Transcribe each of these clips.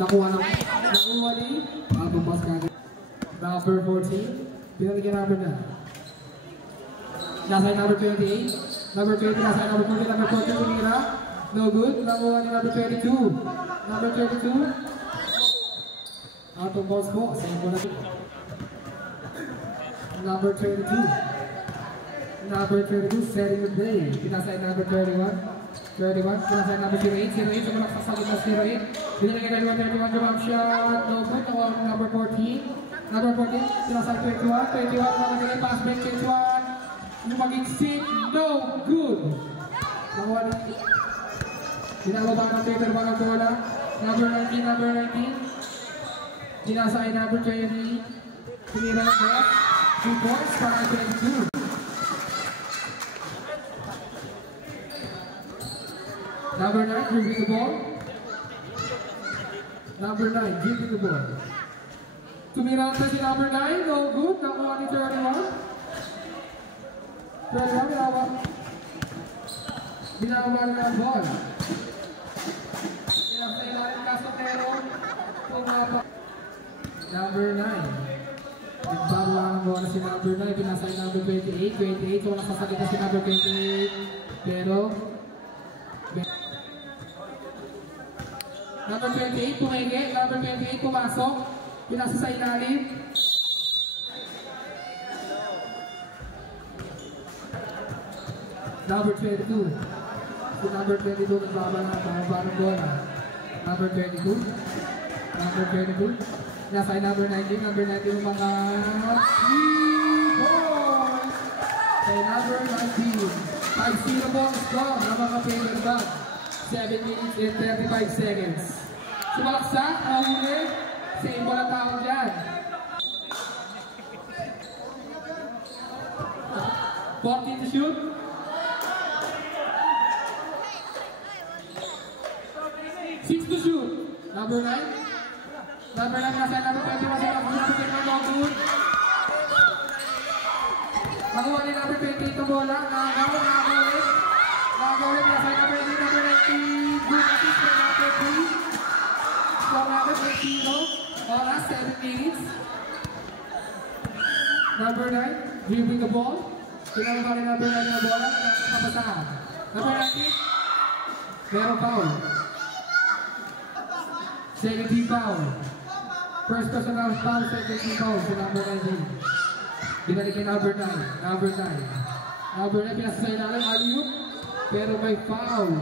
Nakuha ni bukas kagad. Number 14. Pinagiging number na. Nasa number 28. Number 20 nasa number 40. Number 40 tumira. No good. Nakuha ni number 22. Number 22. Out of balls po. Same po na. Number 22. Number 22. Setting the day. Pinasa number 31. 31, pinasa number 08. 08. Sumalak sa sagot na 08. Pinagiging number 31. Jump shot. No good. Nakuha ni number 14. Number 14, pinasa 21. 21, nakagiging pass break. 21. Yung maging sit. No good. Nakuha ni pinababa ng paper bang ang bola. Number 19, number 19. Pinasa ay number 20. Pinira ng left. 2 points para 22. Number 9, dribbling the ball. Number 9, dribbling the ball. Tumiranta si number 9, no good. Nakuha ni 31. 31, binawal na ang ball. Pinasa ilalim Casotero. Number 9. Nagbawa ng bola si number 9. Pinasa yung number 28. 28. So walang sasakita si number 28. Pero number 28 pumenge. Number 28 pumasok. Pinasa sa ilalim. Number 22. Si number 22 nagbaba ng bola. Number 22. Number 22. Nasa number 19. Number 19 yung mga 3 points. Kay number 19. 5-0 ball score ng mga paper bag. 7 minutes and 35 seconds. Sumalaksak. Ahuli. Same ball ang tawag dyan. 14 to shoot. 6 to shoot. Number 9. Number 9 nasa number 21 sa number 21. Nakuha ni number 28 ito bola. Nagawa ulit. Nasa number 18, number 19. Good assist for number 3. Score number 0. Oras 7 minutes. Number 9. Dribbling the ball. Pinagawa ni number 9 na bola. Napasahan. Number 19. Meron foul. Second team foul. First personal foul, second team foul sa number 19. Binalik kay number 9. Number 9. Number 9, pinasa sa ilalim. Alley-oop. Pero may foul.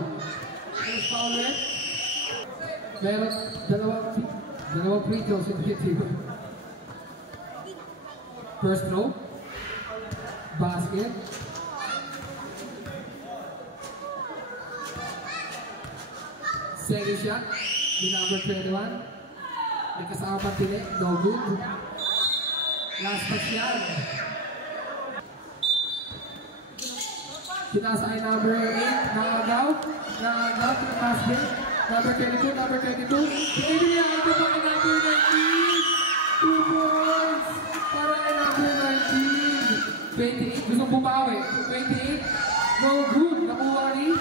First foul ulit. Meron dalawang free throws sa team. First throw. Basket. Second shot. Di number 21. May kasama pang tili. No good. Last touch yan. Pinasa ay number 8. Nangagaw. Nangagaw. Basket. Number 22. Number 22. Pinibili ang ito pang number 19. 2 points. Para ay number 19. 28. Gusto bumawi. 28. No good. Nakuha ni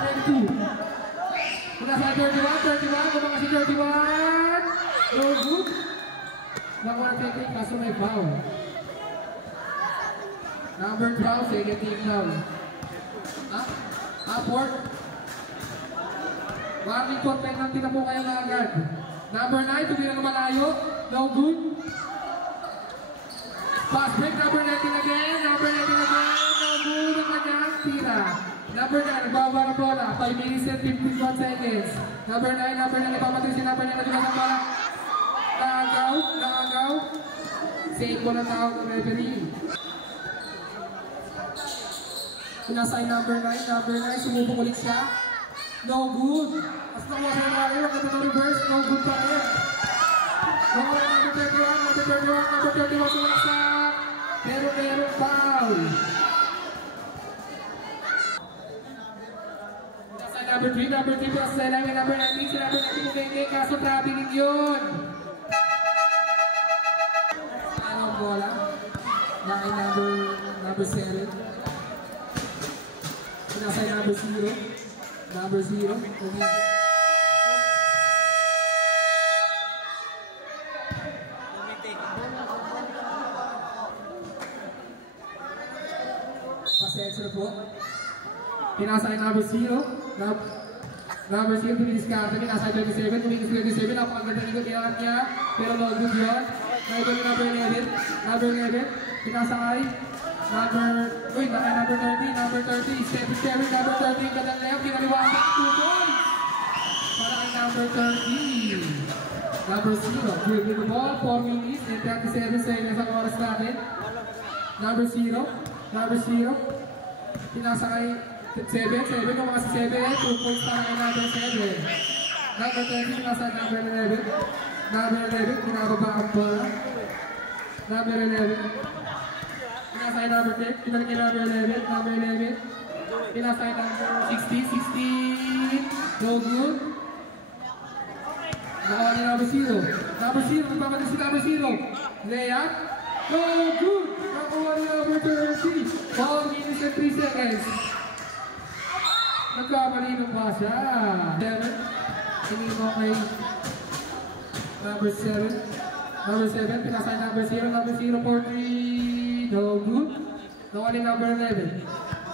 22. Nasa 31, kumanga si 31. No good. Nakuha na 28 kaso may foul. Number 12, second team foul. Upward. Warning court penalty na po kayo na agad. Number 9, tumira na malayo. No good. Pass break, number 19 again. Number 19 again. No good ang kanyang tira. Number 9, nagbawa ng bola. 5 minutes and 51 seconds. Number 9, ipamatay si number 9 na dulas ang bola. Nakagaw. Save ko na tawag ng referee. Pinasay number 9, sumubok ulit siya. No good. As nakuha sa mga wag na reverse, no good pa rin. Nakuha number 31, sumalaksak. Pero meron foul. Number 3 plus sa lang number 19, si number 19 kumenge, kaso traveling yun. Anong bola? Na ay number 7. Pinasay number 0. Number 0. Pasensya po. Pinasa ay number 0. Number 0, pinidiskarte. Pinasa ay 27. Tumingis 27. Napakaganda rin ko kailangan niya. Pero no good yun. Naibali number 11. Number 11. Pinasa ay number 30. Number 30. Step carry. Number 30. Kadang left. Kinaliwasan. 2 points. Para kay number 30. Number 0. Good with the ball. 4 minutes and 37 seconds ang oras natin. Number 0. Number 0. Pinasa kay 7. Kung mga si 7. 2 points para kay number 7. Number 30. Pinasa number 11. Number 11. Pinababa ang bola. Number 11. Pinasa kay number 10. Pinalik kay number 11. Number 11. Pinasa kay number 16. 16. No good. Nakawa ni number 0. Number 0. Nagpapatin si number 0. Layup. No good. Nakawa ni number 30. 4 minutes and 3 seconds. Nagkamalino pa siya. 7. Hindi mo kay number 7. Number 7. Pinasay number 0. Number 0 for 3. No good. Nakawa ni number 11.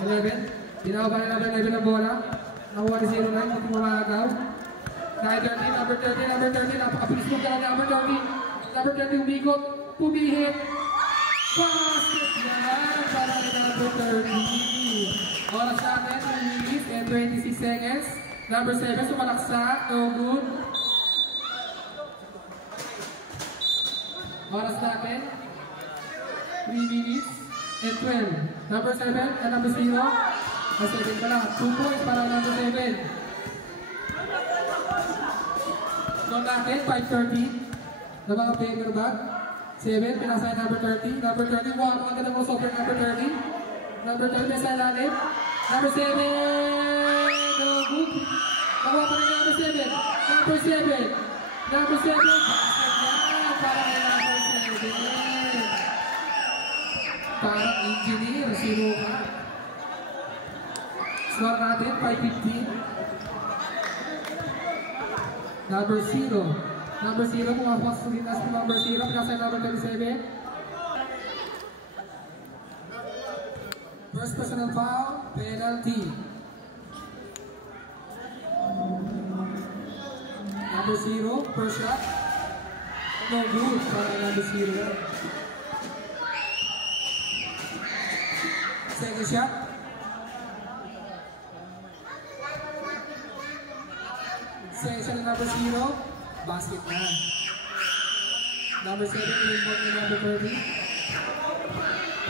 11. Pinakawa ni number 11 ang bola. Nakawa ni 0 9. Hindi mamagaw. Number 30. Napakabilis mo ka number 30. Number 30 umikot. Pumihit. Basket yan para kay number 30. Oras natin, 3 minutes and 26 seconds. Number 7, sumalaksa. No good. Oras natin, 3 minutes and 12. Number 7 and number 0. Ang 7 pala. 2 points para number 7. So natin, 5:30. Na mga paper bag. 7, pinasa number 30. Number 30, wow, ang ganda mo sobrang number 30. Number 30, nasa lalim. Number 7, no good. Nakuha pa rin number 7. Number 7. Number 7, yan, para kay number 7. Parang engineer, sinuka. Score natin, 5:15. Number 0. Number 0, pumapasok sa linas ng number 0. Pinasa number 37. First personal foul, penalty. Number 0, first shot. No good para number 0. Second shot. Section number 0, basket na. Number 7, inbound ni number 30.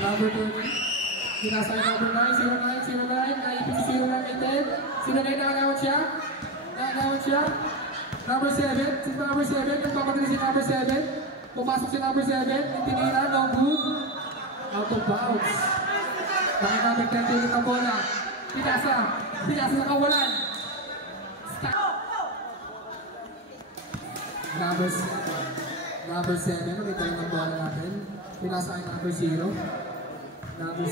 Number 30. Pinasa yung number 9, 09. Naipin si 09, 09, nakagawad siya. Number 7, si number 7, nagpapadali si number 7. Pumasok si number 7, tinira, no good. Out of bounds. Dahil number 30 ulit ang bola. Pinasa sa kawalan. Number 7, ulit tayo ng bola natin. Pinasa ay number 0. Number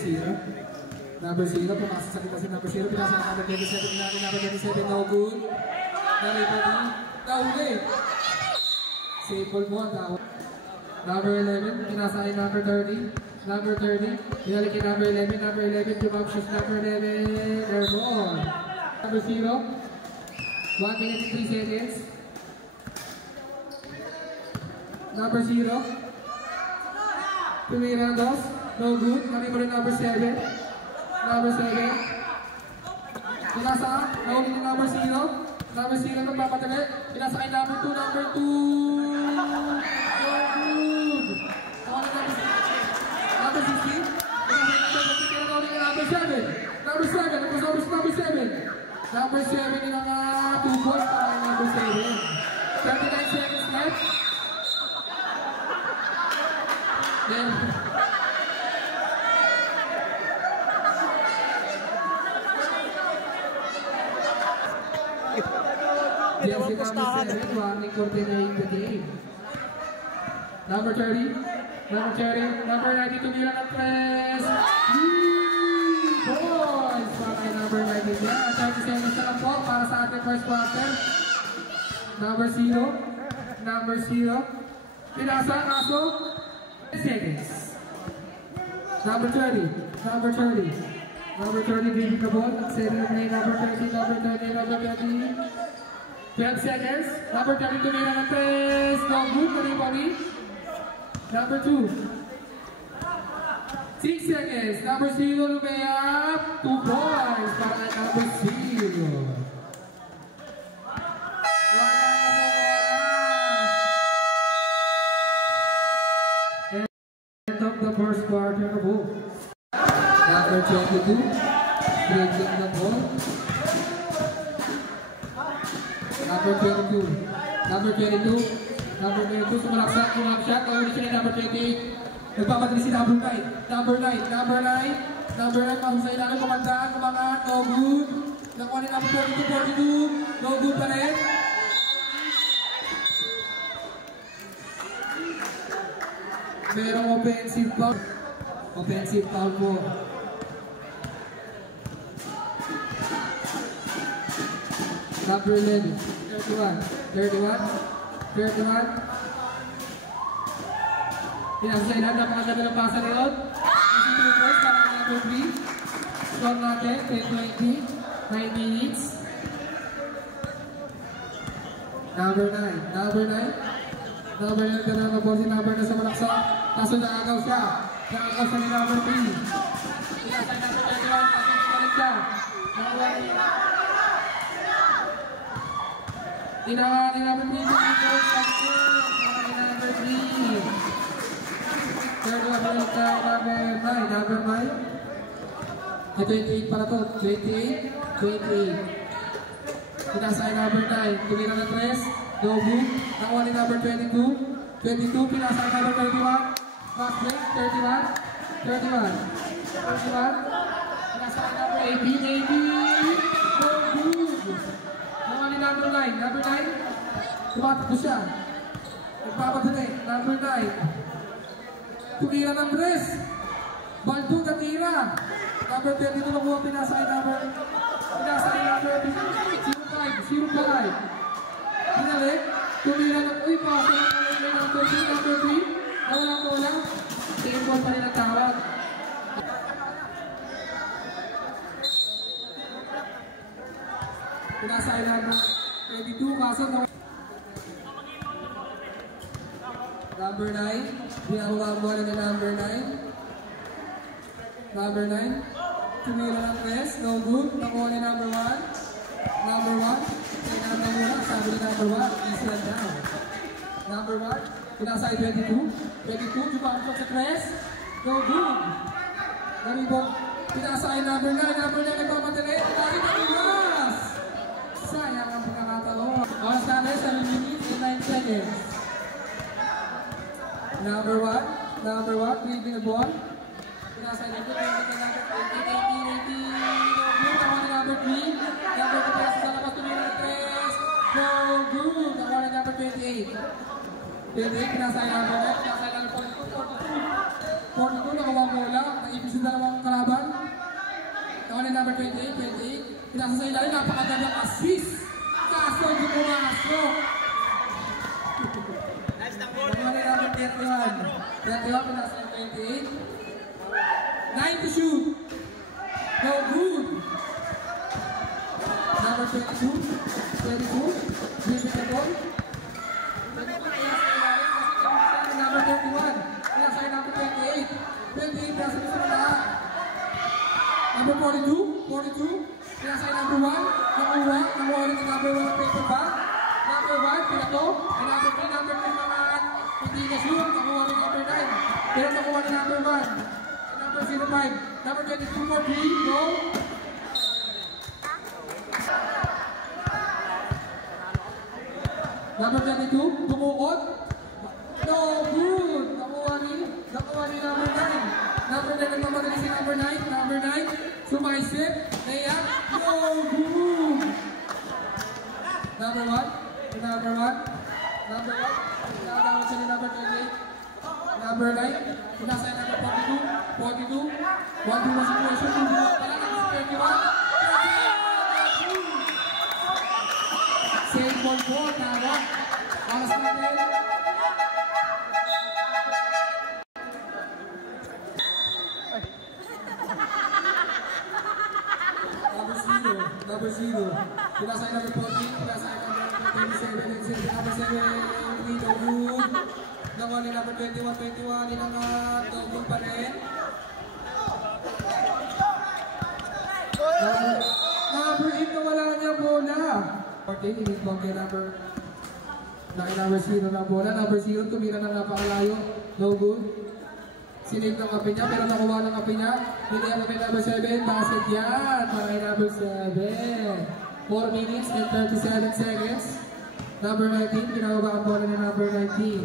0, pumasok sa kita si number 0. Pinasa ay number 27 natin. Number 27, no good. Nahuli. Save ball mo ang tawag. Number 11, pinasa ay number 30. Number 30, pinalik yung number 11. Number 11, tumapshoot number 11. Airball. Number 0, 1 minute and 3 seconds. Number 0. Tumira dos. No good. Nami mo rin number 7. Number 7. Pinasa. Nahuli ni number 0. Number 0 magpapatali. Pinasa kay number 2. Number 2. No good. Number 16. Number 7. Number 7. Number 7. Number 7 nila nga 2 points para kay number 7. 39 seconds left. Then, Jesse number 7, warning for delaying the game. Number 30, number 90, tumira ng press. Boys! Para kay number 90 niya. 30 seconds na lang po. first quarter. Number 0. Pinasa, Aso. 10 seconds. Number 30. Number 30 giving the ball. Setting the play. Number 30. 12 seconds. Number 30 to Mira ng 3. No good. Anybody? Number 2. 6 seconds. Number 0 Lumea. 2 points para kay number 0. End of the first quarter na po. Number 22. Breaking the ball. Number 22. Sumalaksak. Kawin siya number 28. Nagpapadali si number 9. Number 9. Pasok sa ilangan. Kumandaan. No good. Nakuha ni number 42. No good pa rin. Merong offensive foul. Offensive foul po. Number 11. 31. Pinasailan, napakaganda ng pasa na yun. Kasi first para number 3. Score natin, 10-20. 9 minutes. Number 9. Number 9 ka na po si number na sa malaksak. Kaso nakagaw siya. Ni number 3. Pinasailan number 31. Kaso balik siya. Tinawa ni number 3. Number 3. Third number 9. 28 para to. 28. Pinasay number 9. Tumira ng 3. No good. Nakuha ni number 22. Pinasay number 31. Back break. 31. Pinasay number 18. No good. Nakuha ni number 9. Tumatakbo siya. Nagpapadali. Number 9. Tumira ng res. Baldo katira. Number 22 nakuha pinasay number 05. Pinalik. Tumira ng pasa ng number 3. Nawala. Team pa rin ang tawag. Pinasay number 22 kaso number 9. Binawa na number 9. Tumira ng press. No good. Nakuha ni number 1. Kaya na muna. Sabi ni number 1. Please run down. Number 1. Pinasay 22. Jumapot sa press. No good. Naribog. Pinasay number 9. Nagpapadali. Tayo na iwas. Sayang ang pagkakataon. Oras namin 7 minutes and 9 seconds. Number 1, leaving the ball. Pinasay na ito, number 80. Nakuha ni number 3. Number 2 pasa sa labas, tumira ng 3. No good. Nakuha ni number 28. Pinasay number 9. Pinasay number 42. Nakuha bola. Naipis yung dalawang kalaban. Nakuha ni number 28. Pinasay sa ilalim. Napakagandang assist. Kaso hindi pumasok. Nakuha ni number 31. Pinasay 28. 9 to shoot. No good. Number 22. Leaving the ball. Number 31. Pinasay number 28. 28 pinasay sa lahat. Number 42. Pinasay number 1. Nakuha rin ang number 1 paper bag. Number 1, pinato. Number 3 naman. Hindi na shoot. Nakuha rin number 9. Pero nakuha rin number 1. Number 05. Number 22 for 3. Go. Number 22. Tumukot. No good. Nakuha ni number 9. Number 9 nagmamadali si number 9. Number 9. Sumaisip. Layup. No good. Number 1. Nakadawad siya ni number 28. Number 9. Pinasay number 42. 1-2 na situation. 2-2 pala. Number 31. ball, tawa. Oras natin. Number 0. Pinasay number 14, pinasay number 27, number 7, Rito Good. Nakuha ni number 21, inangat, Dogon pa rin. Number 8 na wala niya bola. 14, initbang kay number 0 na bola. Number 0, tumira na napakalayo. No good. Sinip ng kape niya, pero nakuha ng kape niya. Hindi ako kay number 7, basket yan. Para kay number 7. 4 minutes and 37 seconds. Number 19, pinababa ang bola ni number 19.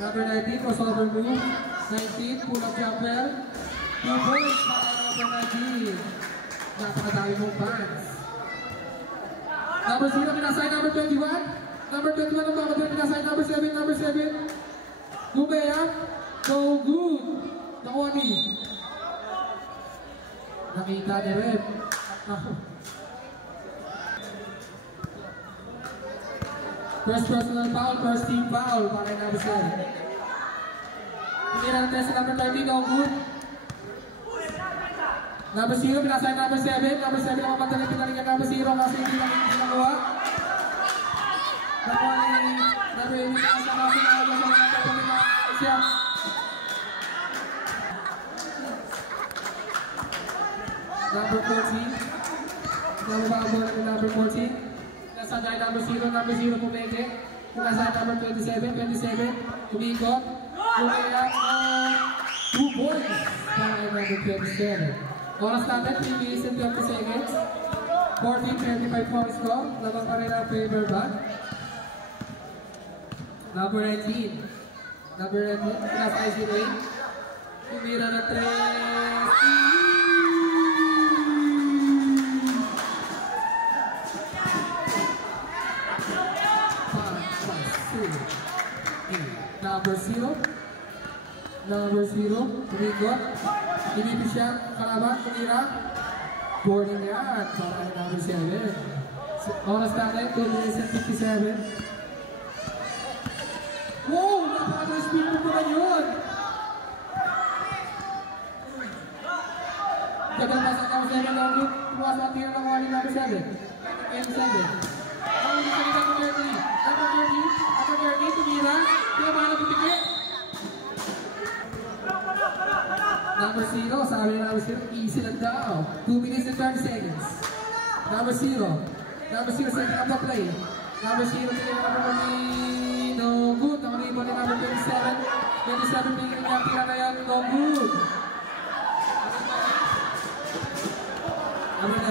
Number 19, crossover move. 19, pull-up jumper. 2 points para kay number 19. Napakadami mong fans. Number 0, pinasay number 21. Number 21 ang babatid, pinasay number 7, number 7. Gumea. So good. Nakuha ni. Nakita ni Rep. First personal foul, first team foul para kay number 7. Pinira natin sa number 30, no good. Number 0, pinasay number 7. Number 7 ang mapagdaling pinalingan number 0 kasi hindi lang nakuha. Nakuha ni number 8 pinasay namin na ako sa mga pagdaling siya. Number 14. Nababa ang bola ng number 14. Nasagay number 0 pumeke. Nasagay number 27. Tumikot. Kumaya ang 2 points para kay number 27. Oras natin, 3 minutes and 20 seconds. 14-35 points score. Labang pa rin ang favor back. Number 19. Number 19. Pinasay si Ray. Tumira na 3. Number 0, tumikot. Inipis siya, kalaban, tumira. Boarding yan para number 7. Oras natin, 2 minutes and 57. Wow! Napaka-speed mo naman yun! Gagawin pa sa number 7 lang yun. Tuwas ang tira ng wali number 7. And 7. Ang isa ni number 30. Number 30, tumira. Kaya ba na putikit? Number 0, sabi ni number 0, easy lang daw. 2 minutes and 30 seconds. Number 0, setting up the play. Number 0, tingin na number 1, no good. Nakalibon ni number 27. 27 tingin niya, tira na yan, no good. Number 9.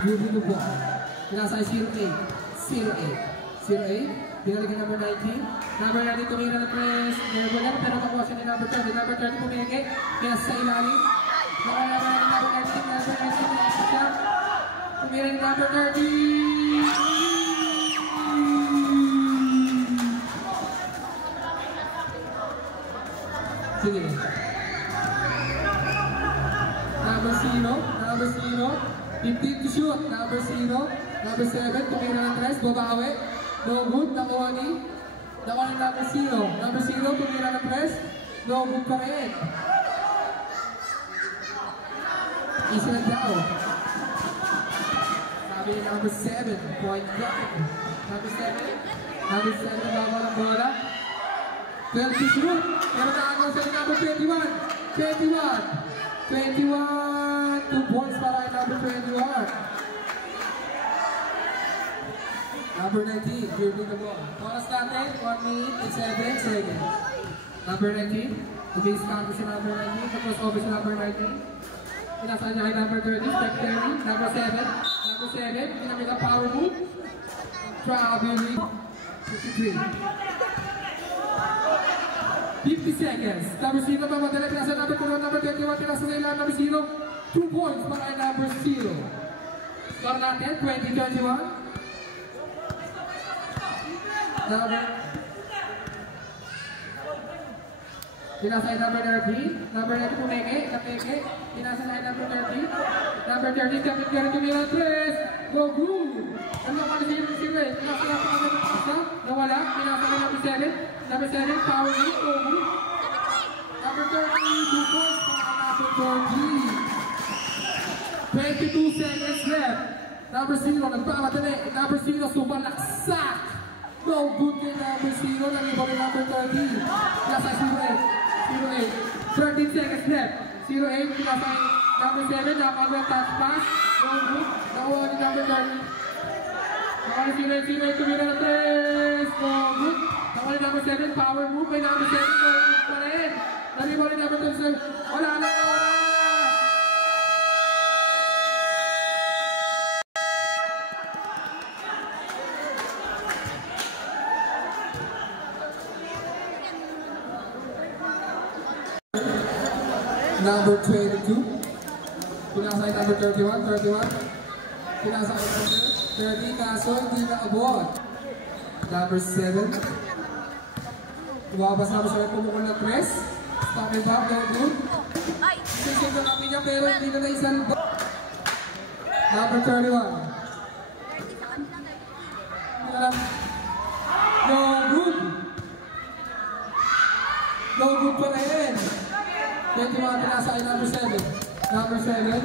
Moving the ball. Pinasay 0-8. Binalikin number 19. Number 19 tumira na press. Pero nakuha siya ni number 30. Number 30 pumeke. Kaya sa ilalim. Number 19 siya. Tumira ni number 30. Sige. Number 0. 15 to shoot. Number 0. Number 7. Tumira ng press. Babawi. No good, nakuha ni number 0. Number 0, tumira ng press. No good pa rin. Isa lang daw. Sabi ni number 7, point guard. Number 7, bago ng bola. 12 to shoot. Pero nakagaw sa number 21. 2 points para kay number 21. Number 19, dribbling the ball. Oras natin, 1 minute and 7 seconds. Number 19, base counter si number 19, tapos over si number 19. Pinasaan niya kay number 30, step 30, number 7, pinamit ang power move. Traveling, 53. 50 seconds. Number 0 pa madala, pinasaan number 2, number 21, pinasaan sa ilan, number 0. 2 points para kay number 0. Score natin, 20-21. Pinasa number 30. Number 30 pumeke. Napeke. Pinasa na number 30. Number 30. Kapit ka rin tumira. Tres. Go good. Ano ka na si Sirwe? Pinasa na pa ng pasa. Nawala. Pinasa na number 7. Number 7. Power move. Go good. Number 30. 2 points para number 30. 22 seconds left. Number 0. Nagpapadali. Number 0. Sumalaksak. No good kay number 0. Nag-iba rin number 30. Pinasa 0-8. 13 seconds left. 0-8, pinasay number 7, nakagawa touch pass. No good. Nakuha ni number 30. Nakuha ni 0-8, tumira na 3. No good. Nakuha ni number 7, power move by number 7. No good pa rin. Nalibaw ni number 27. Wala na. Number 22. Pinasay number 31. Pinasay number 30. Kaso hindi na abot. Number 7. Umabas number 7. Pumukul na press. Stopping back. No good. Sisig na kami niya pero hindi na naisal. Number 31. No good. No good pa rin. 21, pinasa ay number 7. Number 7,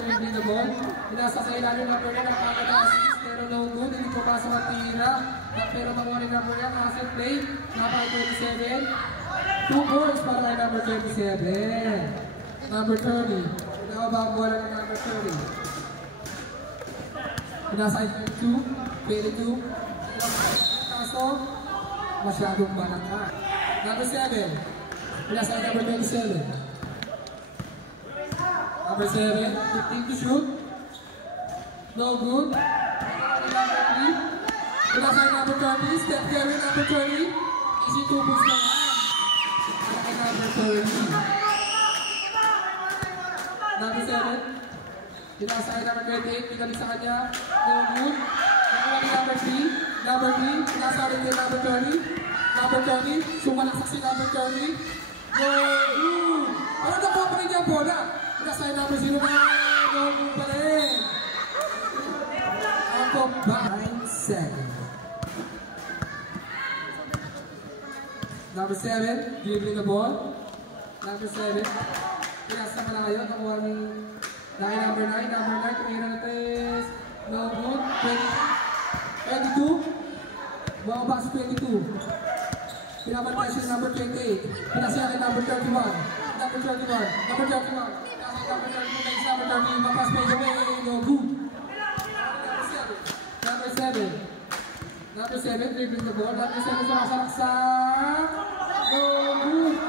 hindi the ball. Pinasa sa ilalim ng number 9, nakakatasis, pero no good, hindi ko pasok ang tira. Pero makuha ni number 9, nasa play, number 27. 2 points para kay number 27. Number 30, nakababa ang bola ng number 30. Pinasa ay 22. Kaso, masyadong balaka. Number 7. Pinasa ay number 27. Number 7, 15 to shoot. No good. Number 3. Pinasa ay number 30. Steph Curry, number 30. Easy 2 points na yan. Ay number 30. Number 7. Pinasa ay number 28. Pinalik sa kanya. No good. Nakuha ni number 3. Number 3. Pinasa rin kay number 30. Number 30. Sumalaksak si number 30. No good! Ano nakuha pa rin niya ang bola? Pinasa ay number 0 na. No good pa rin. Out of 9 seconds. Number 7, dribbling the ball. Number 7, pinasa malayo. Nakuha ni number 9. Number 9, tumira na test. No good. 22. Bumabas 22. Pinabantay siya number 28. Pinasya kay number 31. Number 31. Number 31. Number 31. Number 30. Mapas page away. No good. Number 7. Number 7. Dribbling the ball. Number 7 sumasaksak. No good.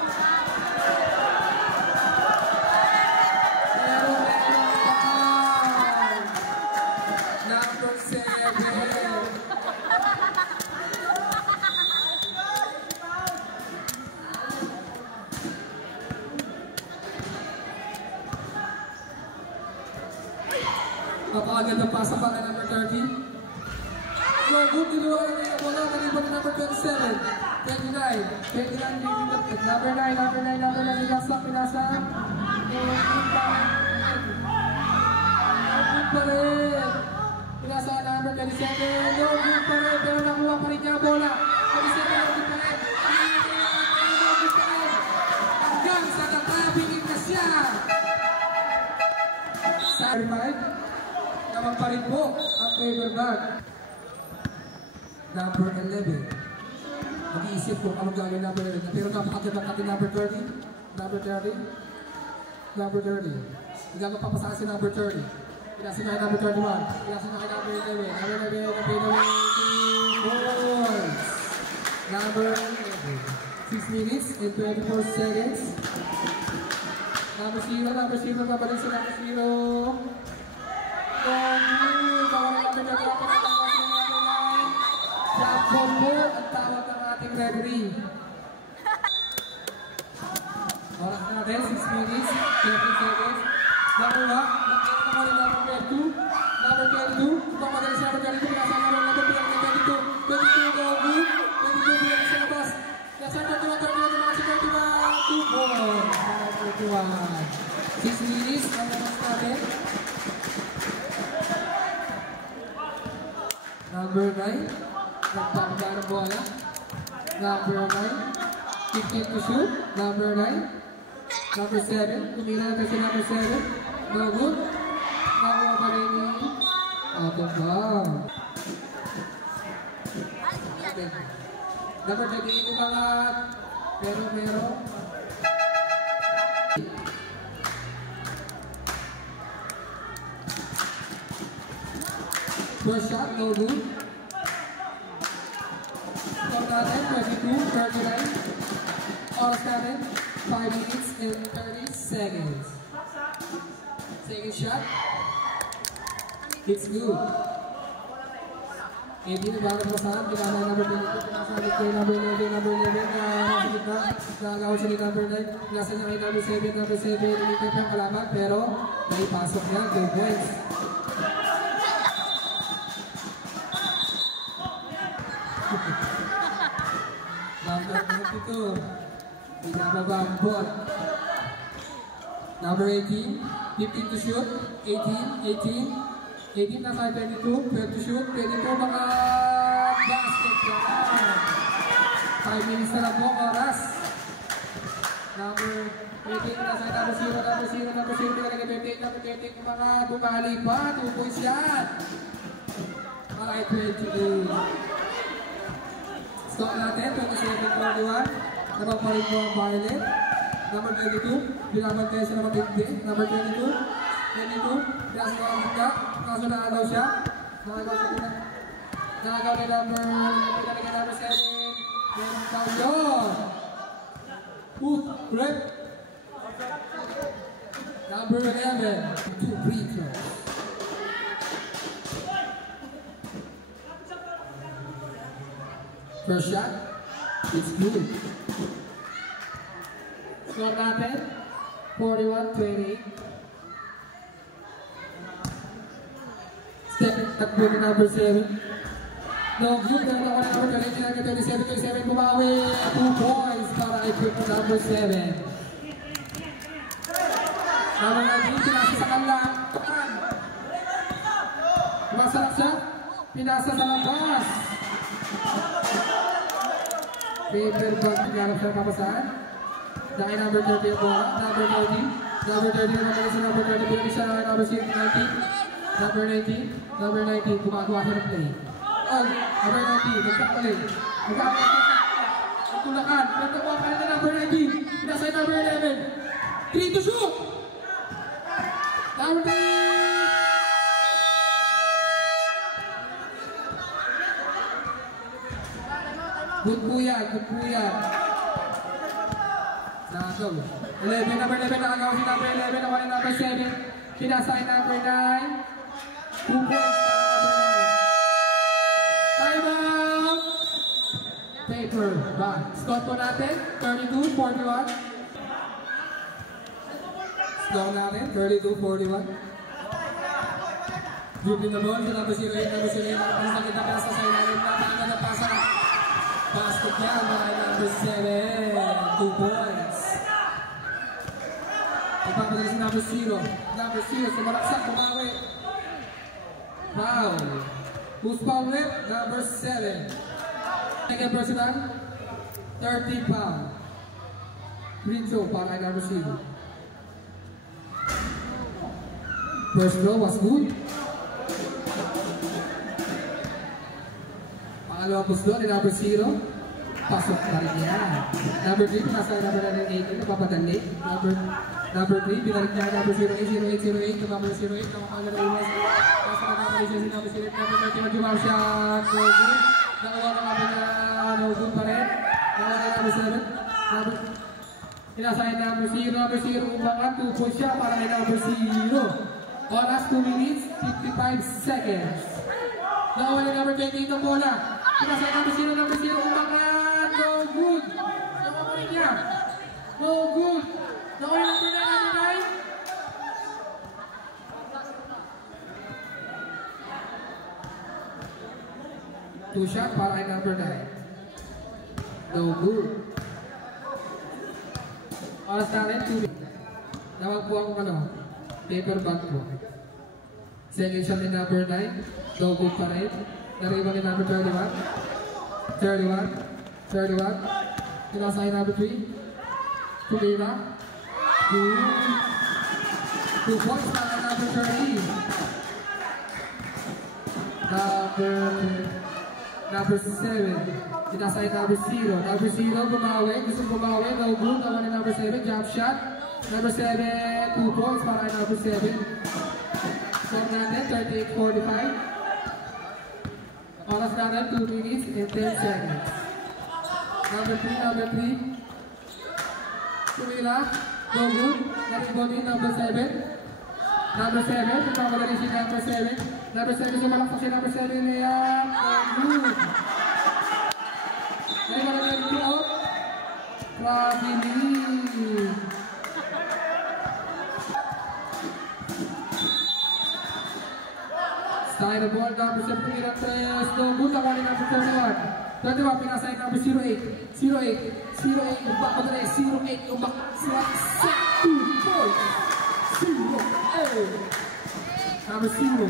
Pero meron pa. Number 7. Napakagad ang pasa pa kay number 30. No good, dinuwala niya yung bola. Naliba ni number 27. 29. 29, number 9. Pinasa. No good pa rin. Pinasa number 27. No good pa rin. Pero nakuha pa rin niya ang bola. 27, no good pa rin. No good pa rin. Hanggang sa natabingin na siya. Certified. Naman pa rin po ang favor bag. Number 11. Mag-iisip kung anong gagawin number 11. Pero napakaganda natin number 30. Number 30. Number 30. Hindi nga magpapasahan si number 30. Pinasin na kay number 31. Pinasin na kay number 11. Number 11. Number 6 minutes and 24 seconds. Number 0. Babalik si number 0. Combo ang tawag ng ating referee. Oras na natin, 6 minutes, 30 seconds. Nakuha, nakita mo rin number 22. Number 22, papadali sa number 22, nasa number 22, 22, go good. 22, bilang sa labas. Nasa 31, 31, 31, one. 6 minutes ang oras natin. Number 9. Nagpapagana ng bola. Number 9. 15 to shoot. Number 9. Number 7. Kumira natin si number 7. No good. Nakuha pa rin ni out of bounds. Number 10. Hindi ko bangat. Pero. First shot, no good. Score natin, 22, 39. Oras natin, 5 minutes and 30 seconds. Second shot. It's good. Hindi na bakit masahan, pinama number 22, pinasalit kay number 11, number 11, nasa gitna, nakagawa siya ni number 9, nasa niya kay number 7, nilipit ng kalaban, pero naipasok niya, 2 points. Number 22, pinababa ang ball. Number 18, 15 to shoot, 18 na kay 22, 12 to shoot, 22 mga basket yan. 5 minutes na lang po, oras. Number 18 na kay number 0, talaga 28, number 28 mga bumali pa, 2 points yan. Para kay 28. Stop natin, 27-41. Napapalit po ang Violet. Number 22, binabantay siya na matindi. Number 22, nasa mga munda. Kaso nakagaw siya. Nakagaw ni number 7. Meron pa yun. Rip. Number 11, 2 free throws. First shot, it's good. Score natin, 41-28. Step takbo ni number 7. No good, pero ako na number 27, bumawi. 2 points para i-quick number 7. Number 19, pinasa sa kanlang. Masalak siya, pinasa sa labas. Paper ball, pinarap siya kapasaan. Dahil number 30 yung bola, number 30 naman sa number 30, pinag siya na number 19. Number 19, gumagawa siya ng play. Number 19, nagkakali. Nagtulakan, nagtawa pa rin na number 19. Pinasa yung number 11. 3 to shoot! Number 3! Good po yan. Nakaw. 11, number 11, nakagawa si number 11, nakuha ni number 7. Pinasa yung number 9. 2 points na number 9. Time out! Paper, back. Score po natin, 32-41. Score natin, 32-41. Dribbling the ball, sa number 0, number 0, nakapasok kita pasa sa ilalim na, paano na pasa. Basket yan, mga number 7. 2 points. Ipapadala si number 0. Number 0, sumalaksak, bumawi. Foul. Who's foul with? Number 7. Second personal, 30 foul. Free throw para number 0. First throw was good. Pangalawang pusdo ni number 0. Pasok pa rin yan. Number 3, pinasa number 8, napapadali. Number 3, binalik niya number 08, number 08, nakapagala na iwas. Nasa nakapagala siya si number 08, number 30, mag-jumaw siya. No good. Nakawa na kami na no good pa rin. Nakawa na number 7. Pinasa number 0, umbangan, 2 points siya para kay number 0. Oras 2 minutes, 55 seconds. Nakawa na number 28 ang bola. Pinasa number 0, umbangan, no good. Nakawa rin niya. No good. Nakawa na number 9. 2 shot para kay number 9. No good. Oras natin, 2 minutes. Nawag po akong paper bag po. Second shot ni number 9. No good pa rin. Nariwan ni number 31. 31. Pinasa ni number 3. Tumira. 2 points para number 30. Number 7. Pinasa ni number 0. Number 0 bumawi. Gusto bumawi. No good. Nawan ni number 7. Jump shot. Number 7. 2 points para number 7. Score natin, 38-45. Oras natin, 2 minutes and 10 seconds. Number 3. Tumira. No good. Naribonin, number 7. Number 7. Pagkakalari si number 7. Number 7, sumalaksak si number 7. Ayan. No good. Naribonin na rin out. Tragedy. Side the ball, number 7, Tumira 3, no good, nakuha ni number 31. 31, pinasay number 08. 08, yung back ko na 08, yung back, set, 2 points. 0. Number 0.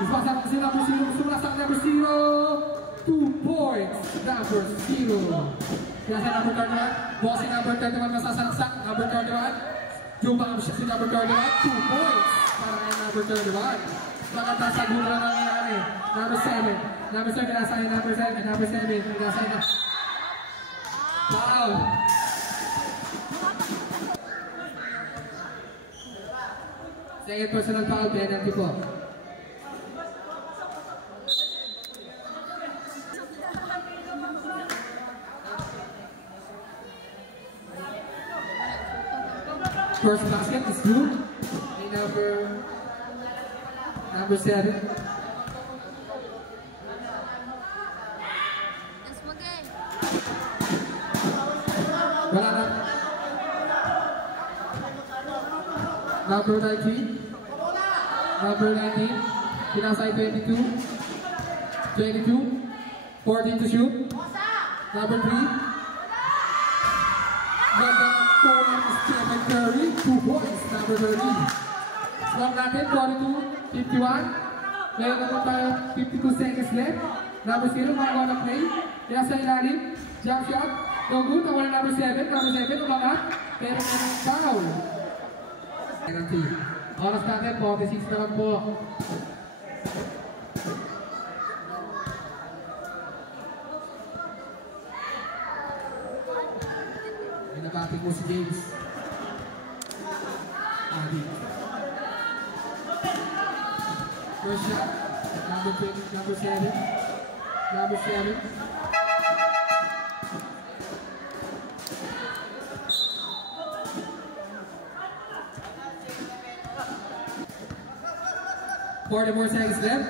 Ispasak si number 0, sumulasak number 0. 2 points, number 0. Pinasay number 31, ball si number 31, masasalaksak, number 31. Yung back si number 31, 2 points para kay number 31. Magkatasagulo na nangyayari. Number 7. Number 7, nasa yung number 7. Number 7, nasa yung foul. Second personal foul, penalty po. First basket is good. Number 7. Wala na. Number 19. Pinasay 22. 14 to shoot. Number 3. Ganda ng Stephen Curry. 2 points. Number 30. Score natin, 42-51. Ngayon naman tayo, 52 seconds left. Number 0, magawa ng play. Kaya sa ilalim, jump shot. No good, nawala number 7. Number 7, umangat. Pero may foul. Penalty. Oras natin, 46 na lang po. Binabati mo si James. Adi. First shot, number 7. More seconds left.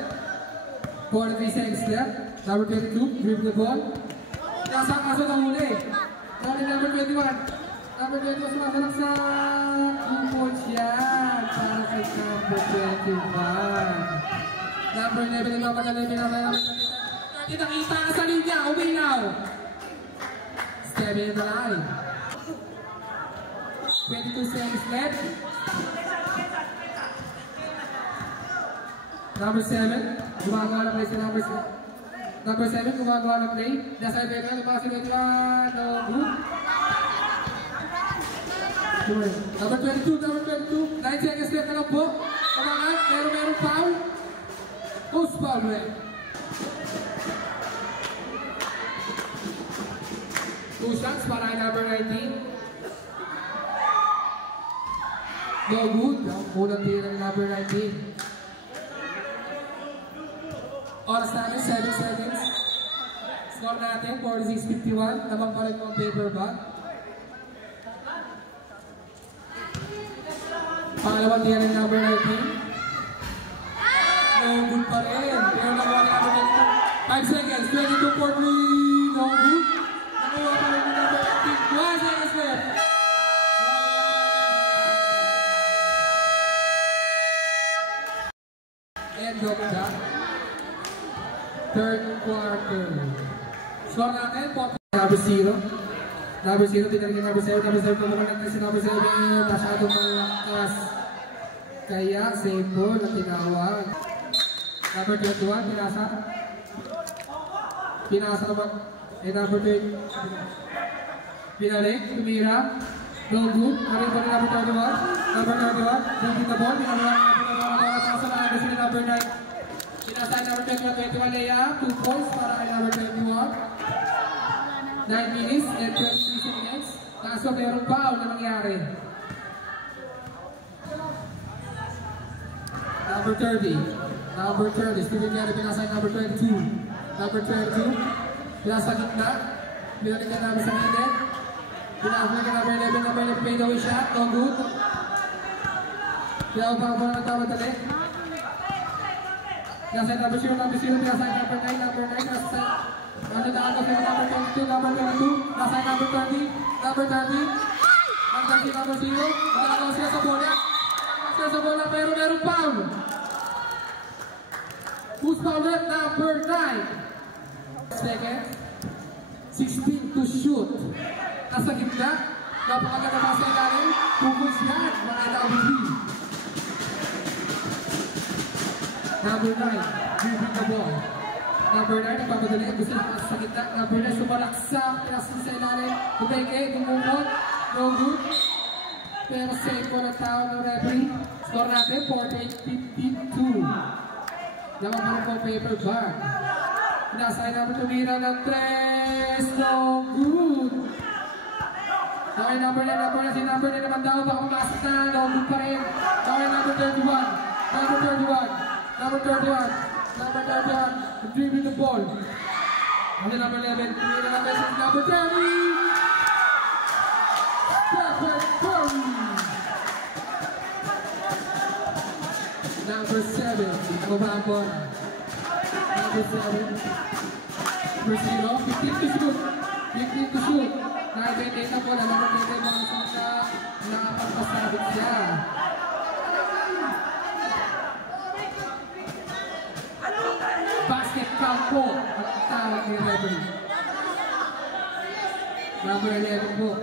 43 seconds left. Number 22, dribble the ball. Nasa kaso ng huli. Number 21. Number 21 sumasalak sa 2 points yan. Para kay number 21. Number 11 na mapadalay pinamaya. Kita-kita sa linya. Uminaw. Step in the line. 22 seconds left. Number 7. Gumagawa na play si number 7. Number 7. Gumagawa na play. Nasa ibeka. Lumasi na ito. No good. Number 22. 9 seconds left na lang po. Kamangan. Meron foul. Post foul rin. 2 shots para kay number 19. No good. Unang tira ni number 19. Oras natin, 7 seconds. Score natin, 46-51. Namang pa rin mga paper bag. Pangalawang tira ni number 19. No good pa rin. Pero nakuha ni number 19. 5 seconds, 22 for 3. No good. Nakuha pa rin ni number 19. 1 seconds left. End of that. Third quarter. Score natin, number 0. Number 0, pinagin number 7. Number 7, naman natin si number 7. Masyadong malakas. Kaya, save ball na tinawag. Number 21, pinasa. Pinasa naman. Number 3. Pinalik, tumira. No good. Number 21. Number 31. Moving the ball. Number 9. Pinasa number 21. Layup. 2 points para kay number 21. 9 minutes and 23 seconds. Kaso mayroong foul na nangyari. Number 30. Number 30. Steven Gary pinasa number 22. Number 22. Pinasa gitna. Pinalik na namin sa gilid. Pinasa number 11. Number 11 made away shot. No good. Pinasa pa ng tawad tali. Pinasa number 0. Number 0. Pinasa number 9. Number 9. Pinasa ano na ako sa number 22, number 22, nasa number 30, number 30, number 0, magkakaw siya sa bola, pero meron foul. Who's foul rep? Number 9. Second, 16 to shoot. Nasa gitna, napakaganda pa sa ilalim, focus yan, mga LWB. Number 9, moving the ball. Number 9, nagpapadali ang gusto naman sa gitna. Number 9, sumalaksak, pinasin sa ilalim. Kumeke, gumumot, no good. Pero save ko ng tao ng referee. Score natin, 48-52. Naman po paper bag. Pinasay number 2, mira ng 3, no good. Okay, number 9, si number 9 naman daw, baka pumasok na, no good pa rin. Okay, number 31, number 31, number 31. Number 31, dribbling the ball. Okay, number 11, mira ng message, number 30. Stephen Curry. Number 7, ako ba ang bola? Number 7. Number 0, 15 to shoot. 15 to shoot. Nakibigay na bola, number 20, mga sunod na nakapagpasabit siya. Basket count po ang tawag ni referee. Number 11 po.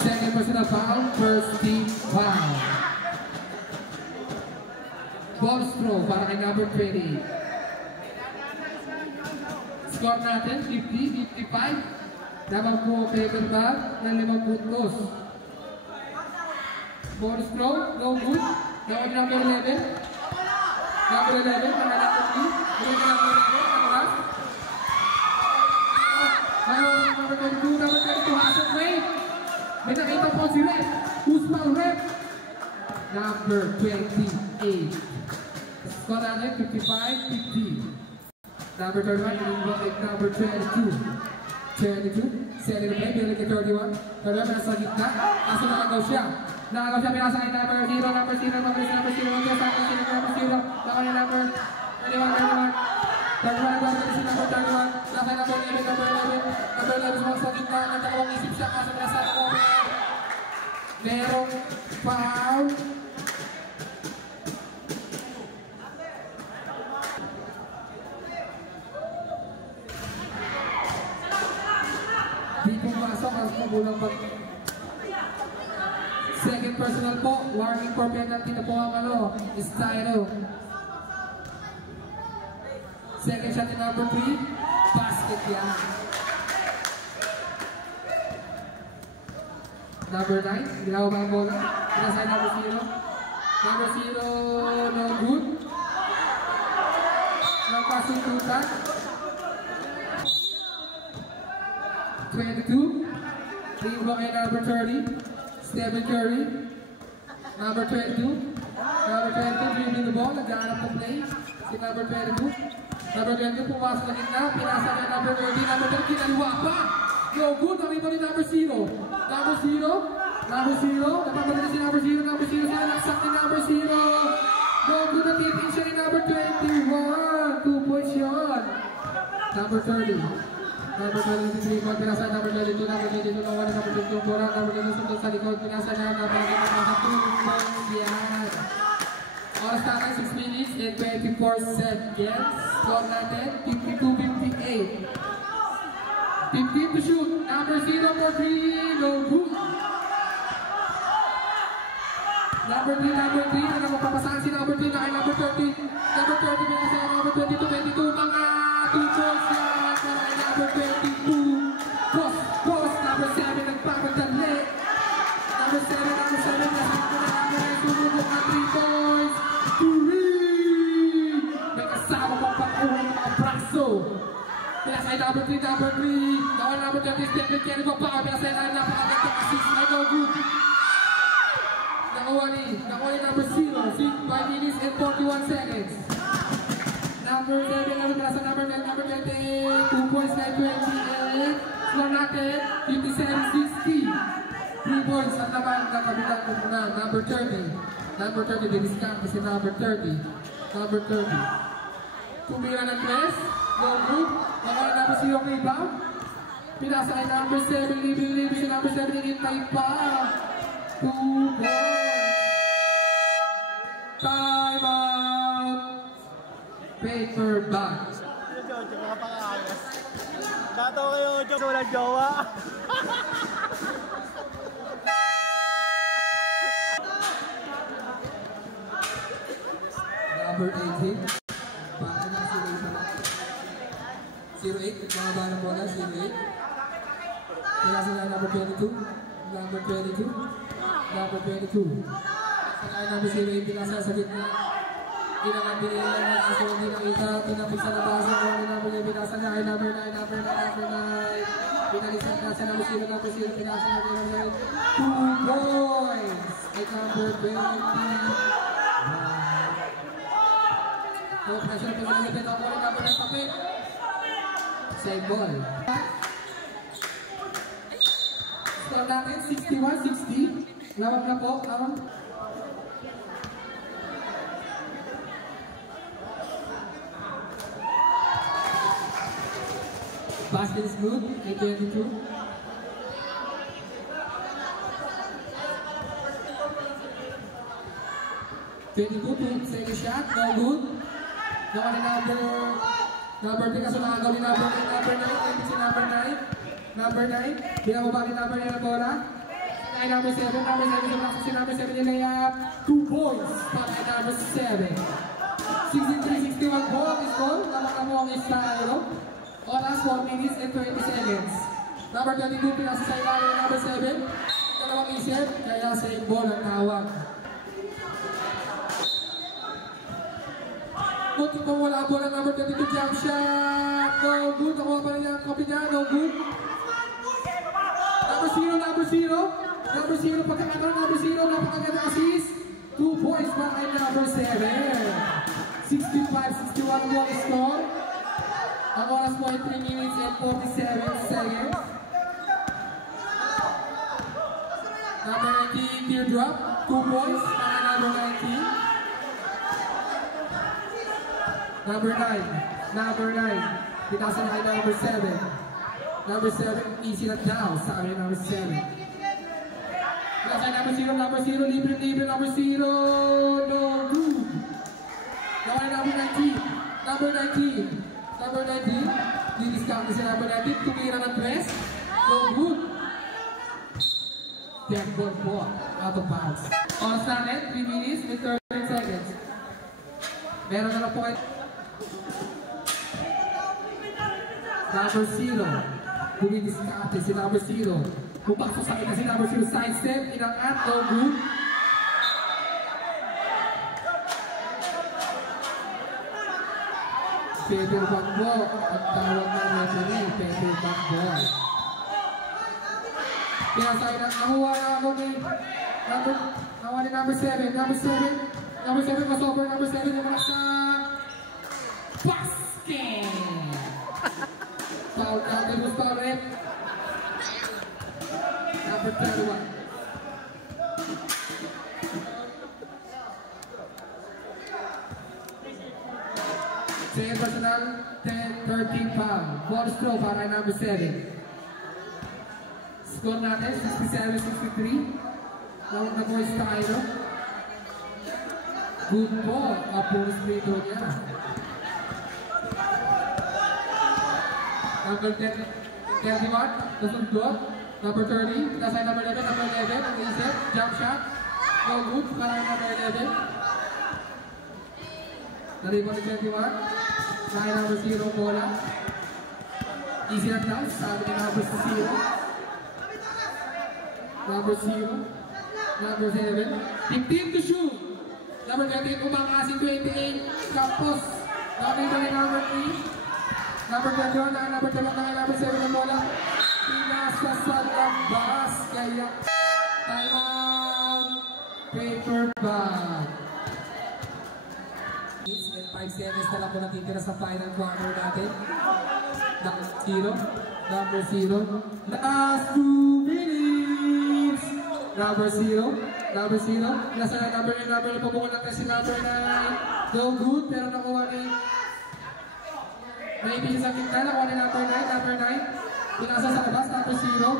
Second personal foul, first team foul. Ball throw para kay number 20. Score natin, 50-55. Naman po paper bag ng 5 puntos. Bonus throw, no good. Naman number 11. Number 11, pangalakot ni. Number 11, nakalas. Number 22, number 22, hasok rate. May nakita po si Rep. Who's foul Rep? Number 28. Score natin, 55-50. Number 31, number 22. 22, set it play, pinalik kay 31. 31, nasa gitna. Kaso nakagaw siya. Nakagaw siya, pinasa kay number 0, number 0, number 0, number 0, number 0, number 0, naka ni number 31, 31. 31, si number 31. Naka number 11, number 11. Number 11, sa gitna. Nagdalawang isip siya, kaso pinasa ko. Merong foul. Di pumasok ang magulang pag... Second personal po, warning for penalty na po ang Styro. Second shot ni number 3, basket yan. Number 9, ginawa ba ang bola? Pinasay number 0. Number 0, no good. Nagpasuntutan. 22, leave kay number 30, Stephen Curry. Number 22, dribbling the ball, naghahanap ng play. Si number 22, number 22, pumasok na gitna, pinasa kay number 30, number 30, kinaliwa pa. No good, nakita ni number 0. Number 0, napapadali si number 0, sinalaksak ni number 0. No good, natiting siya ni number 21, 2 points yun. Number 30. Number 23, pinasa number 22, number 22, number 22, number 22, number 22, sa likod, pinasa na number 22, 2 points yan. Oras natin 6 minutes and 24 seconds. Score natin 52-58. 15 to shoot. Number 0 for 3. No good. Number 3. Ano mapapasahan si number 3 na kay number 30. Number 30 pinasa number 22. Mga 2 points yan para kay number 22. Boss. Number 7 nagpapagdali. Number 7 kasama na number 9. Sumubok na 3 points. 3! May kasama pang pakuha ng mga braso. Pinasay number 3. Nawal number 30. Stephen Kelly pa pa. Pinasay na napakagandang assist. Ay no good. Nakuha ni number 0. 5 minutes and 41 seconds. Number 7. Nasa number 9. Number 20. 2 points na 28. Score natin 57-60. 3 points ang naman na kabilang ko muna. Number 30. Number 30. Diniscount kasi number 30. Number 30. Tumira ng press. No good. Nakuha number 0 kay Bob. Pinasa kay number 7. Libre si number 7. Inintay pa. 2 points. Time out. Paper bag. Jojo, mga pangayas. Dato kayo, Jojo, walang jowa. Number 18. Baka na 08. 08. Mga balang bola, 08. Pinasa na number 22. Number 22. Number 22. Saka number 08. Pinasa sa gitna. Ginamabili lang ang aso, hindi nakita. Tinapit sa labasan ko. Number 9. Pinasa na kay number 9. Number 9. Pinalisan na sa number 0. Number 0. Pinasa na kay number 9. 2 points. Ay number 20. No pressure po sa nalipit. Ako rin number 9 papit. Save ball. Score natin 61-60. Lawag na po ang basket is good. 8-22. Second shot, no good. Nakuha ni number 3 kaso nakagaw ni number 9. Number 9, si number 9. Number 9, binababa ni number 9 na bola. Kay number 7, si number 7 nilayap. 2 points para kay number 7. 63-61 ball is goal. Naman mo ang estado. Oras 4 minutes and 20 seconds. Number 22, pinasa sa ilalim number 7. Dalawang isip, kaya save ball ang tawag. Buti pa wala po ng number 22 jump shot. No good. Nakuha pa rin yung copy niya. No good. Number 0. Number 0. Pagkakataon number 0. Napakaganda assist. 2 points pa kay number 7. 65-61 one score. Ang oras po ay 3 minutes and 47 seconds. Number 19, teardrop. 2 points para number 19. Number 9. Pinasa na kay number 7. Number 7, easy na down. Sabi number 7. Pinasa kay number 0. Libre. Number 0. No good. Nawala number 19. Number 19. Didiscount si number 19. Tumira ng press. No good. Dead ball po. Out of bounds. Oras natin, 3 minutes and 30 seconds. Meron na lang po kayo. Number 0. Didiscount si number 0. Pupasok sa akin si number 0. Side step. Inangat. No good. Paper bag ball. Ang tawag ng referee. Paper bag ball. Kaya sa akin, nakuha na ako ni number 7. Number 7 crossover. Number 7 yung mga sa basket. Foul natin was foul red. Number 31. Second personal, 10-13 foul. Bonus throw para number 7. Score natin, 67-63. Lawag na boys tayo. Good ball. Apong free throw niya. Number 10, 31, nasundot. Number 30, nasa number 11, number 11, ang isip, jump shot. No good, para number 11. Naribon ni 21, nasa number 0, bola. Easy na dance, sabi ni number 0. Number 0, number 7, 15 to shoot. Number 13, umangasi 28, Campos. Nakita ni number 3. Number 21, number 2, number 7 ang bola. Pinasa sa labas. Kaya time out. Paper bag. 5 seconds na lang po natitira sa final quarter natin. Number 0. Last 2 minutes. Number 0. Nasa number 9. Pabukol natin si number 9. No good, pero nakuha ni maybe sa kita, nakuha ni number 9. Pinasa sa labas, number 0.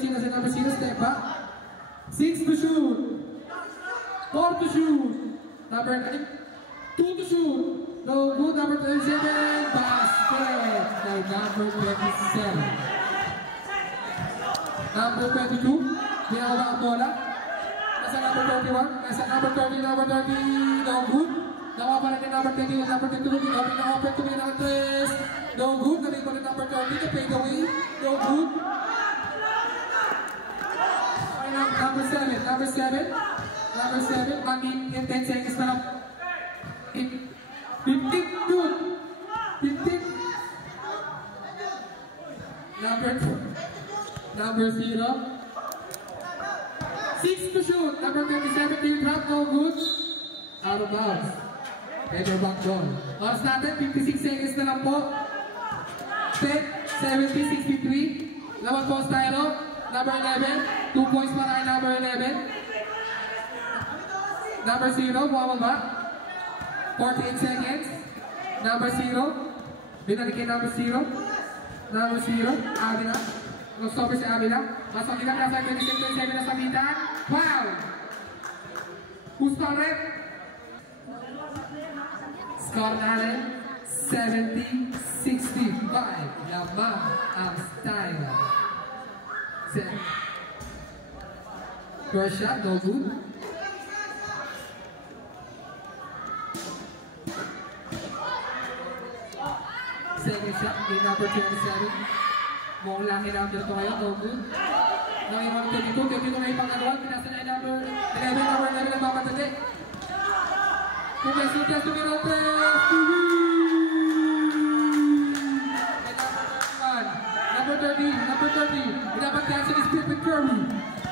China sa number 0, step back. 6 to shoot. 4 to shoot. Number 9. 2 to shoot. No good, number 27. Basket. By number 27. Number 22. Binawa ang bola. Nasa number 31. Nasa number 30. No good. Nakuha pa rin number 21, number 22, open to me ng 3. No good. Nabig ko rin number 30 to fade away. No good. Okay, number 7. Mangin in 10 seconds na lang. 15 good. 15. Number 0. 6 to shoot. Number 27, team drop. No good. Out of bounds. Paper back ball. Oras natin, 56 seconds na lang po. 10, 70, 63. Laban po tayo. Number 11. 2 points para kay number 11. Number 0, bumaba. 48 seconds. Number 0. Binalik kay number 0. Number 0. Abina. Nag-stopper si Abina. Masang kita nasa 26-27 na sa bitan. Wow! Who's correct? Score natin, 70-65. Lamang ang style. First shot, no good. Second shot, game number 27. Mukhang laki number ito ngayon, no good. Nangiwan 22 na ipangalawa. Pinasa na yung number 11, number 11 ang mamatali. Kung may sutas to Minopes, number 30, dapat kasi ni Stephen Curry.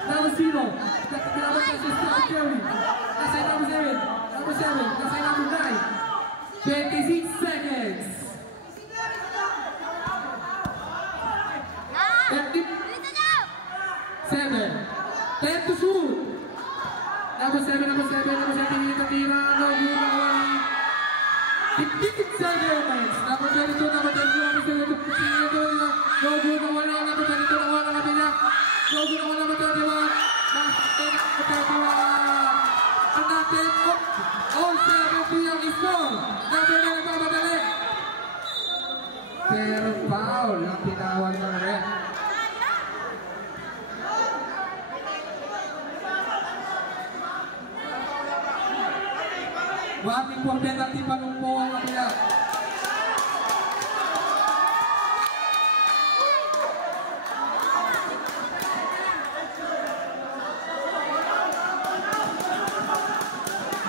Number 0, dapat kasi ni Stephen Curry. Nasa number 7, nasa number 9. 26 seconds. 7, 10 to shoot. Number 7, hindi katira. No, yun ang wali. 56 seconds. Number 22, number 22, no good ang wala. Number 22, nakuha ng kapila. No good ang wala. Number 31. Number 31. Ang natin, all 70 ang score. Number 9 ang pamadali. Pero foul ang tinawag ng red. Wag important natin panumpo ang kapila.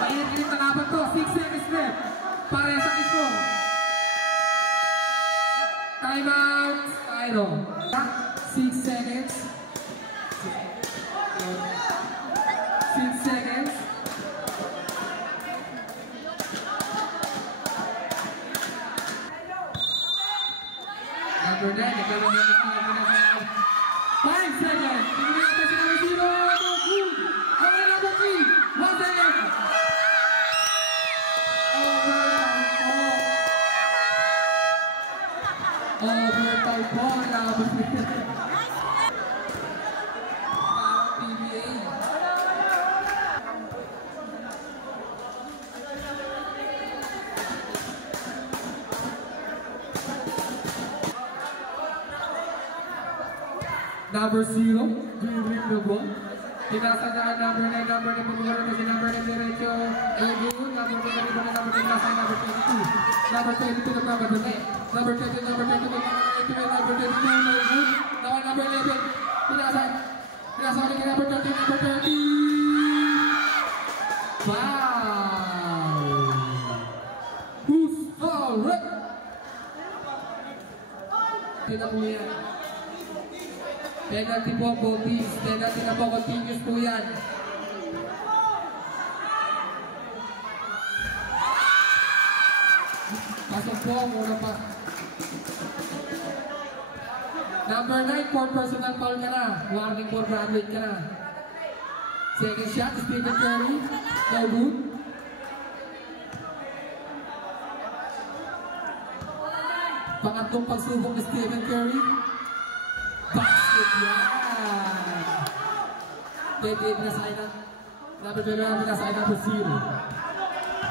Mainit-init na laban to. 6 seconds left. Para sa iso. Time out. Tayo. 6 seconds. 6 seconds. Number 9, nagkaroon na sa 5 seconds. Tingnan natin si number 0. No good. Okay, number 3. 1 second. Overtime po. Number 3. Parang PBA. Number 0, dribbling the ball. Pinasagaan number 9, pagbubulan na si number 9 diretso. Good, number 2, number 2, number 22. Number 22 nagmamadali. Number 20, number 22, number 22, no good. Naman number 11, pinasagaan ni number 30, number 30. Foul! Who's foul? Tidak po yan. Penalty po, both teams. Penalty na po, continuous po yan. Pasok po, muna pa. Number 9, for personal foul ka na. Warning for Bradley ka na. Second shot, Stephen Curry. No good. Pangatlong pagsubok ni Stephen Curry. Basket yan! 28 na sa'yo na. Number 12 na sa'yo, number 0.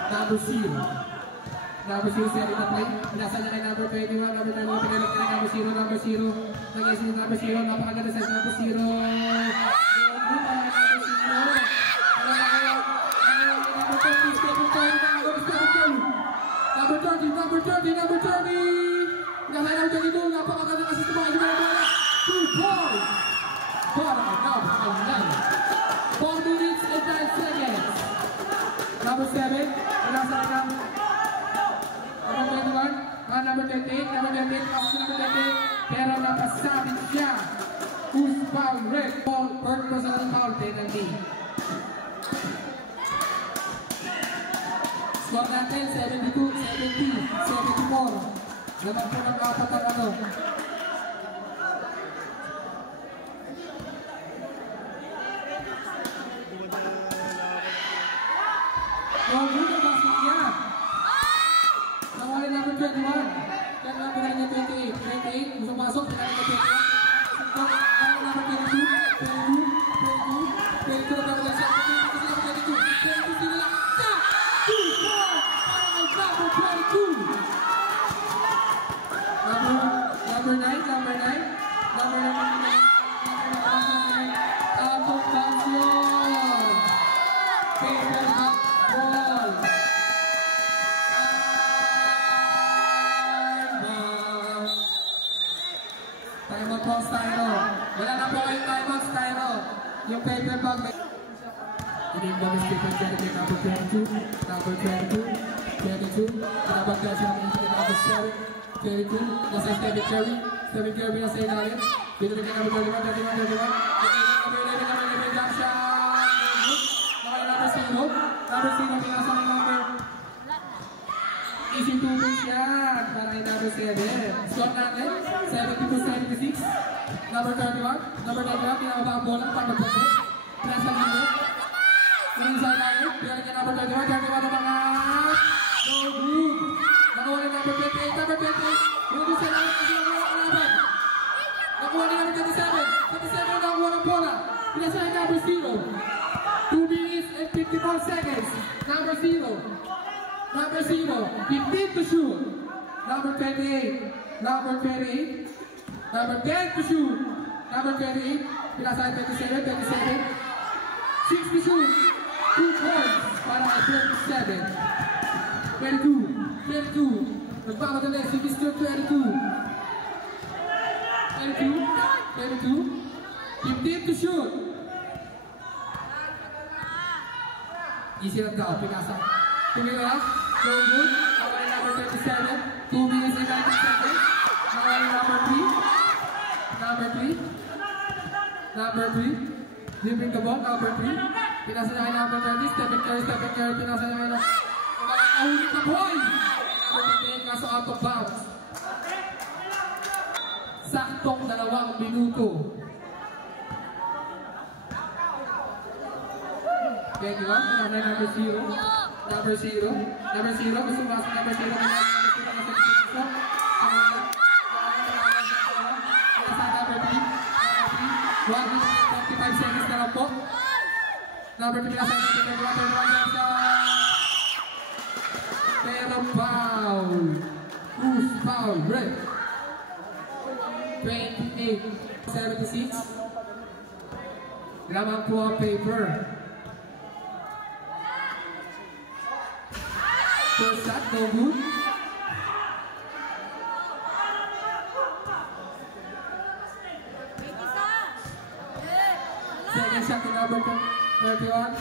Number 0. Number 0, seri na play. Pinasa niya kay number 21, number 21, pinalak niya kay number 0, number 0. Nag-isin yung number 0, napakaganda sa number 0. Number 30, number 30, number 30! Nasa number 32, napakaganda kasi sa mga ginagawa. 2 points! Para now, 4 minutes and 9 seconds. Number 7, nasa number 21, number 28, number 28, number 28, pero napasabit siya. Who's foul? Red ball, third personal foul, penalty. Score natin, 72, 70, 74. Naman po ng apat ang ano. Oh, good ang basket niya. Nawala number 21. Kaya number 9 niya 28. 28, gusto masok, pinali niya 21. Nawala number 22, 22, 22, 22 na dapat siya. 22, 22 sila. 2 points! Para kay number 22. Number 9, number 9. Number 9. Tapos basket. Paper up ball. Timeout po, Styro. Wala na po kayong timeout, Styro. Yung paper bag may... Inimbang is Stephen Curry, number 22. Number 22. 22. Kinabag ka siya ng number 7. 22. Nasa Stephen Curry. Stephen Curry nasa ilalim. Pinuli ka number 31. 31. Number 11. Number 11. Jump shot. Number 0. Number 0. Pinasa ng number. Easy 2 points yan. Para kay number 7. Score natin. 72-76. Number 31. Number 31. Pinababa ang bola. Pagpapagod. Pinasa ng number. Pinasa ng number. Pinasa ng number 31. 31 na mga. So good. Nakuha ng number 28. Number 28. Rudy sa namin kasi nakuha ng kalaban. Nakuha ng number 27. 27 na nakuha ng bola. Pinasa ng number 0. 2 minutes and 54 seconds. Number 0. Number 0. 15 to shoot. Number 28. Number 28. Number 10 to shoot. Number 28. Pinasa ng 27. 27. 6 to shoot. 2 points para kay 27. 22. 22. Nagpapadali si Mr. 22. 22. 22. 15 to shoot. Easy lang daw. Pinasa. Tumira. So good. Nakawala number 37. 2 minutes and 19 seconds. Nakawala number 3. Number 3. Number 3. Dribbling the ball. Number 3. Pinasa niya kay number 30. Stephen Curry. Stephen Curry. Pinasa niya kay nakahuli na boy! Number 28 kaso out of bounds. Saktong 2 minuto. Okay, di ba? Number 0. Number 0. Number 0. Gusto masok number 0. Pinasa number 3. 1 minute 25 seconds na lang po. Number 2 pinasa number 31. Pero foul. Who's foul? Red. 76. Lamang po ang paper. First shot, no good. Second shot to number 31.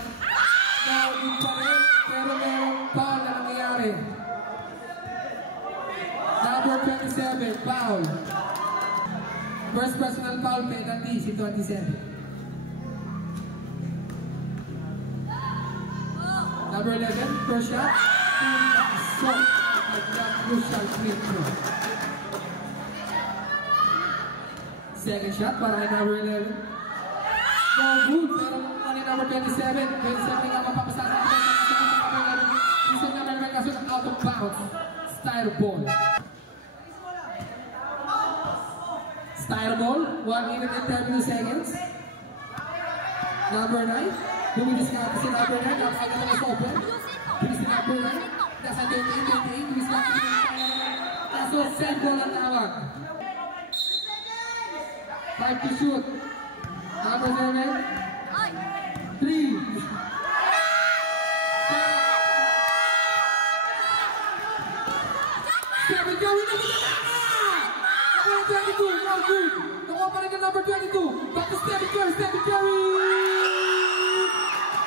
No good pa rin, pero merong foul na nangyayari. Number 27, foul. First personal foul, penalty, si 27. Number 11, first shot. So, crucial free throw. Second shot para kay number 11. No good, pero kung number 27. 27 nga mapapasasan sa number 11. Isang number 11 kaso ng out of bounds. Style ball. Style ball, 1 minute and 32 seconds. Number 9. Dumidiskarte si number 9, napakaganda na sa open. Bilis si number 9, nasa 28, dumidiskarte si number 9. Kaso, send ball ang tawag. 5 to shoot. Number 7. 3. Seven, gawin na kita! Number 22, no good. Nakuha pa rin ang number 22. Back to Stephen Curry, Stephen Curry!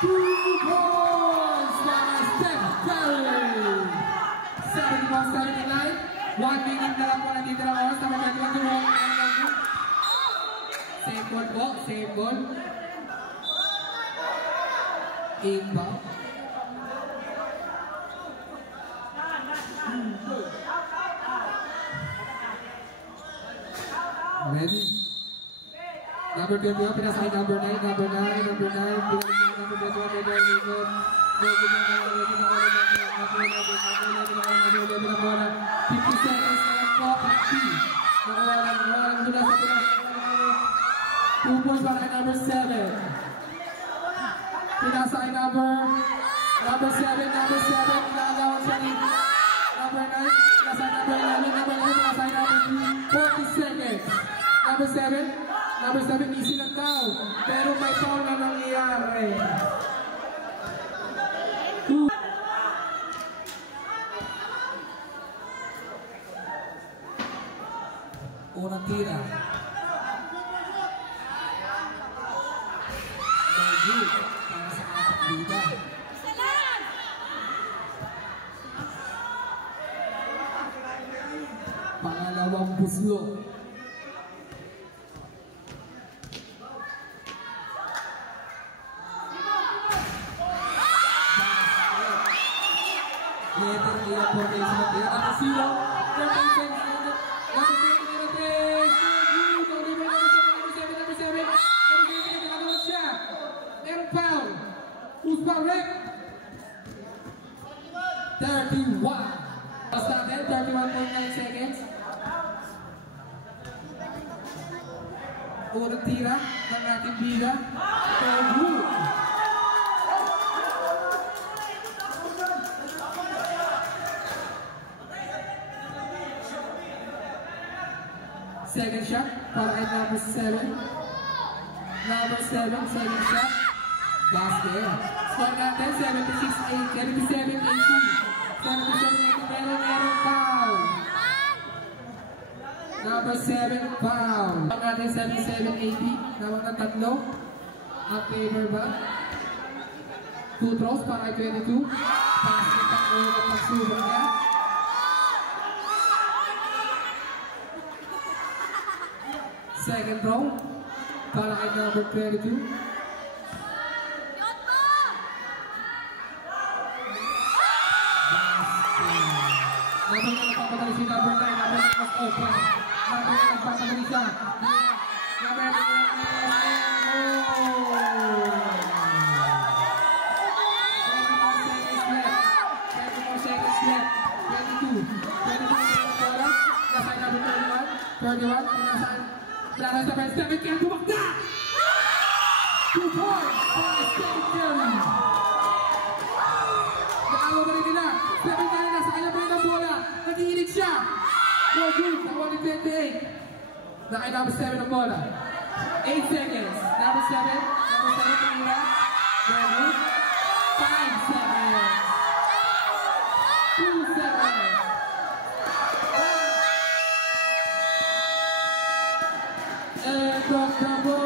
2 points para Steph Curry! 71-79. 1 minute na lang po nandito na oras. Number 21. Same ball po, same ball. Inbound. Ready? Number 21, pinasakay number 9, number 9, number 9, number 50 seconds na lang po, 50. Nakuha mula sa pinasakay. 2 points para kay number 7. Pinasakay number 7, pinagawan siya ni number 9, pinasakay number 11, number 11, pinasakay number 2, 40 seconds. Number 7, easy lang daw. Pero may foul na nangyayari. Unang tira. Good. Para sa kapatida. Pangalawang buslo. Letter nila po kayo sa matira. At 0. Who's correct? 31. Basta natin, 31.9 seconds. Unang tira ng ating bida. Good. Second shot para kay number 7. Number 7, second shot. Basket. Score natin, 77-80. 77-80, pero meron foul. Number 7, foul. Score natin, 77-80. Nawag ng tatlo. Ang favor ba? 2 throws para kay 22. Basket ang ulo ng pagsubok niya. Second throw para kay number 22. Number 9 nagpapadali si number 9. Number 9 was open. Number 9 nagpapadali siya. Number 9 24 seconds left. 22. 22 nasa number 31. 31. Nasa sa best. Stephen Curry tumakda! 2 points para Stephen Curry. Nakawa ba rin nila? Stephen Curry nasa kanya pa rin ang bola. Nag-iinit siya. No good. Nakuha ni 28. Nakay number 7 ng bola. 8 seconds. Number 7. Number 7 kanina. Ready? 5 seconds. 2 seconds. And the